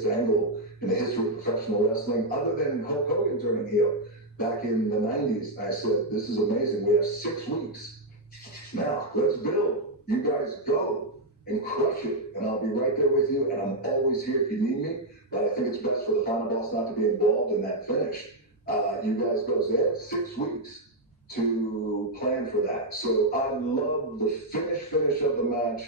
greatest angle in the history of professional wrestling, other than Hulk Hogan turning heel back in the 90s. I said, this is amazing. We have 6 weeks. Now, let's build. You guys go and crush it, and I'll be right there with you, and I'm always here if you need me, but I think it's best for the final boss not to be involved in that finish. You guys go, so they have 6 weeks to plan for that. So I love the finish of the match.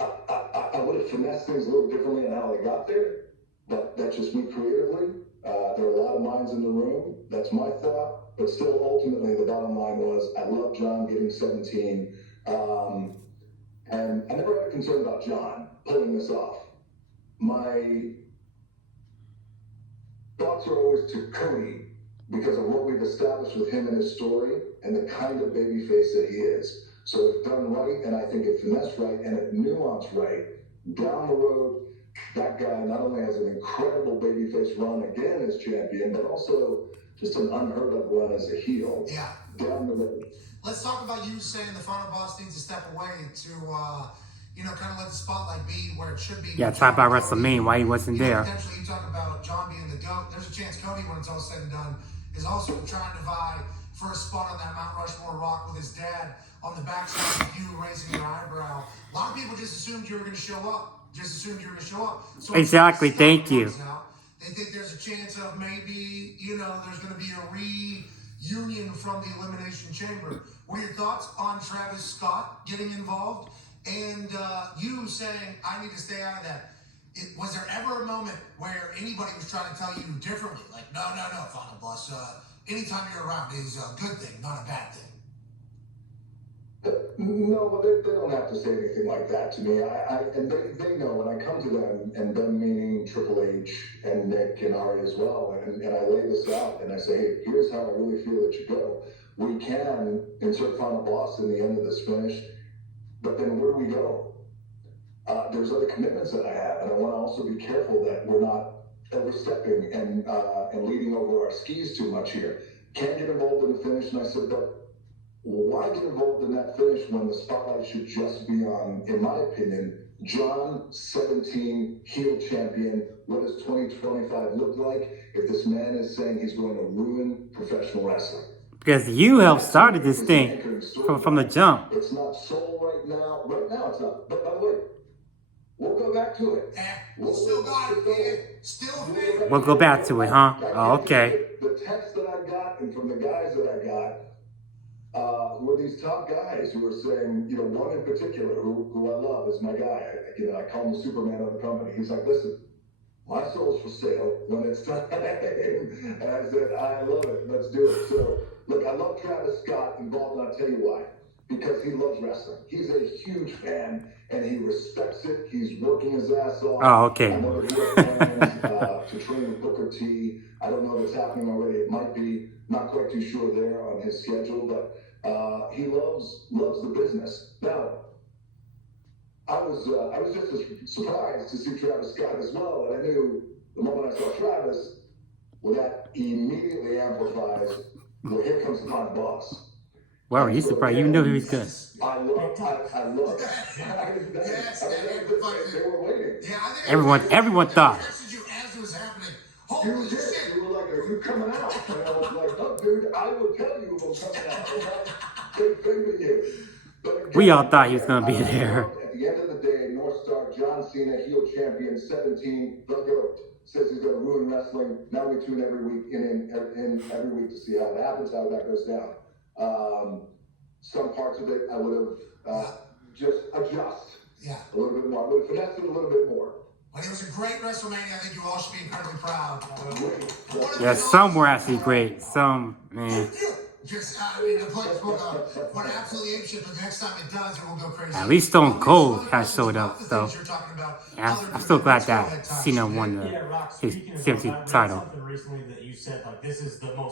I would have finessed things a little differently on how they got there, but that's just me creatively. There are a lot of minds in the room. That's my thought. But still, ultimately, the bottom line was I love John getting 17. And I never had a concern about John pulling this off. My thoughts are always to Cody because of what we've established with him and his story and the kind of babyface that he is. So if done right, and I think if finessed right, and if nuanced right, down the road, that guy not only has an incredible babyface run again as champion, but also just an unheard of run as a heel. Yeah. Down the road. Let's talk about you saying the final boss needs to step away to, kind of let the spotlight be where it should be. Yeah, talk about WrestleMania, why he wasn't there. Potentially, you talk about John being the GOAT. There's a chance Cody, when it's all said and done, is also trying to vie for a spot on that Mount Rushmore rock with his dad on the backside of you raising your eyebrow. A lot of people just assumed you were going to show up. So exactly, thank you. They think there's a chance of maybe, there's going to be a reunion from the Elimination Chamber. What are your thoughts on Travis Scott getting involved and you saying, I need to stay out of that? Was there ever a moment where anybody was trying to tell you differently? Like, no, Final Boss. Anytime you're around is a good thing, not a bad thing. No, they don't have to say anything like that to me. And they know when I come to them, and them meaning Triple H and Nick and Ari as well, and I lay this out and I say, hey, here's how I really feel it should go. We can insert Final Boss in the end of this finish, but then where do we go? There's other commitments that I have, and I want to also be careful that we're not overstepping and leading over our skis too much here. Can't get involved in the finish, and I said, but why get involved in that finish when the spotlight should just be on, in my opinion, John, 17, heel champion? What does 2025 look like if this man is saying he's going to ruin professional wrestling? Because you helped started this thing from the jump. It's not soul right now. Right now it's not. But by the way, we'll go back to it. Still got it, man. Still We'll go back to it, huh? Oh, okay. The text that I got and from the guys that I got, were these top guys who were saying, one in particular who I love is my guy. I call him the Superman of the company. He's like, listen, my soul's for sale when it's time. And I said, I love it. Let's do it. So, look, I love Travis Scott involved, and I'll tell you why. Because he loves wrestling. He's a huge fan, and he respects it. He's working his ass off. Oh, okay. I know that he has plans to train with Booker T. I don't know if it's happening already. It might be. Not quite too sure there on his schedule, but he loves the business. Now, I was just as surprised to see Travis Scott as well, and I knew the moment I saw Travis, well, that immediately amplifies. Well, here comes the final boss. Wow, you surprised? You knew he was good. I love. They were waiting. Everyone thought. You did. You were like, are you coming out? And I was like, oh, dude, I will tell you if I'm coming out. Big thing with you. But again, We all thought he was going to be there. At the end of the day, North Star, John Cena, heel champion, 17, the GOAT, says he's going to ruin wrestling. Now we tune every week in every week to see how it happens, how that goes down. Some parts of it I would have just adjust a little bit more. I would have finessed it a little bit more. But it was a great WrestleMania. I think you all should be incredibly proud. Yeah, some were actually great. Some, man. The place will go. What absolutely apeshit, but next time it does, it will go crazy. At least Stone Cold has showed up, though. Yeah, I'm still glad that Cena won his 17th title. Recently that you said, like, this is the most